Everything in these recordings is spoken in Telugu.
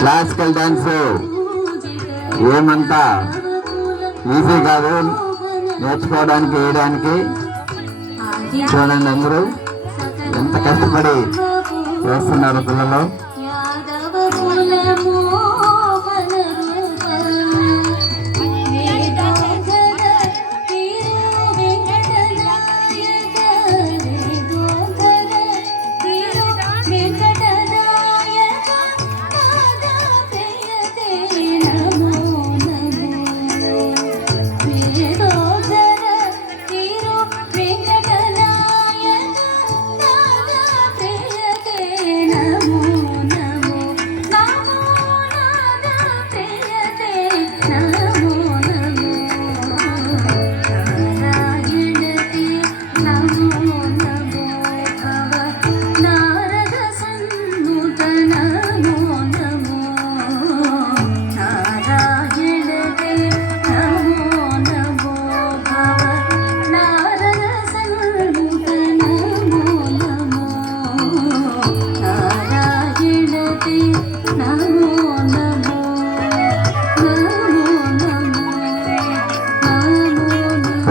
క్లాసికల్ డాన్స్ ఏమంతా ఈజీ కాదు నేర్చుకోవడానికి, వేయడానికి. చూడండి అందరూ ఎంత కష్టపడి చేస్తున్నారు పిల్లలు.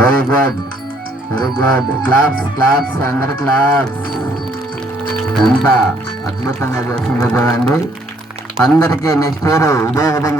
Very good, very good. Claps, claps, అందరు క్లాప్స్. ఎంత అద్భుతంగా చేస్తుందో చూడండి. అందరికీ నెక్స్ట్ ఇయర్ ఇదే విధంగా